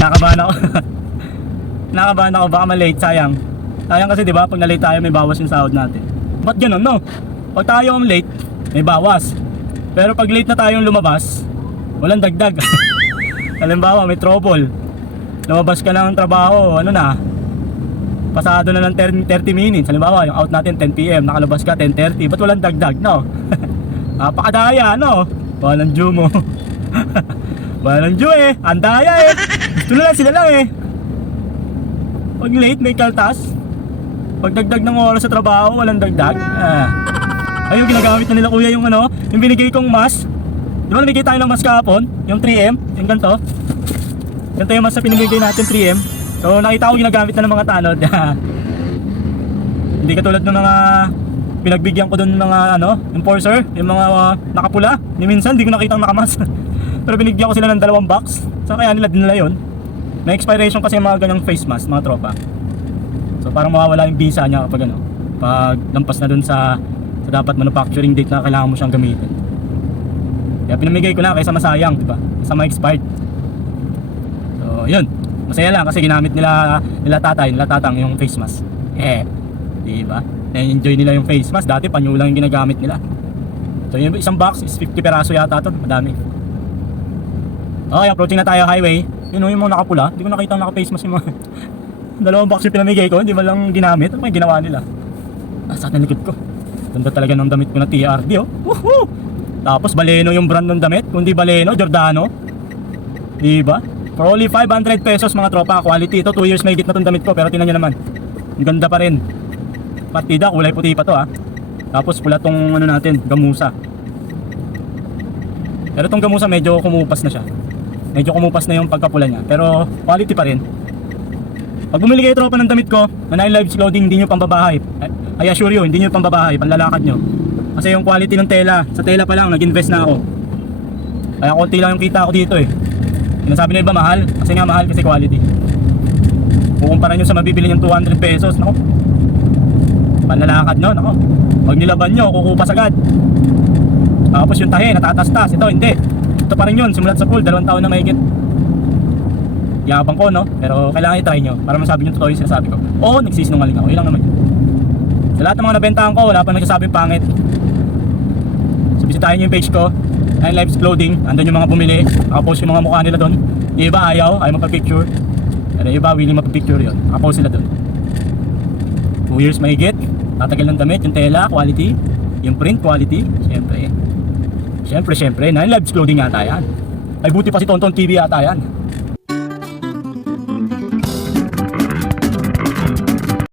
Nakabahan ako. Nakabahan ako, baka malate, sayang. Sayang kasi di ba pag na-late tayo may bawas yung sahod natin. Ba't ganun no? Pag tayo ang late, may bawas. Pero pag late na tayong lumabas, walang dagdag. Halimbawa may trouble, lumabas ka ng trabaho, ano na, pasado na ng 30 minutes. Halimbawa yung out natin 10 PM, nakalabas ka 10:30, ba't walang dagdag no? Napakadaya no? Walang due mo. Walang due eh, andaya eh. Gusto na lang sila lang eh. Pag late may kaltas, pag dagdag ng oras sa trabaho, walang dagdag. Ayun, ginagamit na nila kuya yung ano, yung binigay kong mask. Di ba nabigay tayo ng mask kahapon? Yung 3M, yung ganito. Ganito yung mask na pinibigay natin, 3M. So nakita ko ginagamit na ng mga tanod. Hindi katulad ng mga pinagbigyan ko dun ng mga ano, enforcer, yung mga nakapula. Ni minsan hindi ko nakitang nakamas. Pero binigyan ko sila ng 2 box. So kaya nila dinala yun. May expiration kasi yung mga ganyang face mask, mga tropa. So parang mawawala yung visa niya kapag ano, pag lampas na dun sa dapat manufacturing date na kailangan mo siyang gamitin. Kaya pinamigay ko na kaysa masayang, di ba? Sa mga expired. So yun, masaya lang kasi ginamit nila tatang yung face mask. Di ba? Na-enjoy nila yung face mask. Dati panyo lang yung ginagamit nila. So yung isang box is 50 peraso yata to, madami. Okay, approaching na tayo highway. Yun yung mga nakapula, hindi ko nakita ang naka-face mask yung mga 2 box yung pinamigay ko, hindi ba lang ginamit? Ano may ginawa nila? Sa atin likod ko. Ganda talaga ng damit ko na TRD oh. Woohoo! Tapos Baleno yung brand ng damit. Kung di Baleno, Giordano. Diba? For only 500 pesos mga tropa, quality. Ito 2 years may git na itong damit ko, pero tingnan nyo naman. Ang ganda pa rin. Partida, kulay puti pa to ha. Tapos pula tong ano natin, gamusa. Pero tong gamusa medyo kumupas na siya. Medyo kumupas na yung pagkapula niya, pero quality pa rin. Pag bumili kayo tropa ng damit ko na 9 Lives Clothing, hindi nyo pambabahay. I assure you, hindi nyo pambabahay, panlalakad nyo. Kasi yung quality ng tela, sa tela pa lang nag-invest na ako. Kaya konti lang yung kita ko dito eh. Sinasabi na iba mahal, kasi nga mahal kasi quality. Kukumpara nyo sa mabibili yung 200 pesos, nako. Panlalakad nyo, nako. Pag nilaban nyo, kukupas agad. Tapos yung tahe, natatastas. Ito hindi. Ito pa rin yun, simulat sa pool, 2 taon na mahigit. Yabang ko no, pero kailangan i-try nyo para masabi nyo totoo yung sinasabi ko. Oo, nagsisinungaling ako, yun lang naman yun. Sa lahat ng mga nabentahan ko, wala pa nagsasabing pangit. So bisitahin nyo yung page ko, 9 Lives Clothing. Andun yung mga bumili, nakapost yung mga mukha nila doon. Yung iba ayaw magpa-picture. Pero yung iba willing magpa-picture yun, nakapost sila doon. 2 years mahigit, tatagal ng damit, yung tela, quality. Yung print, quality. Siyempre 9 Lives Clothing yata yan. Ay buti pa si Tonton TV yata yan.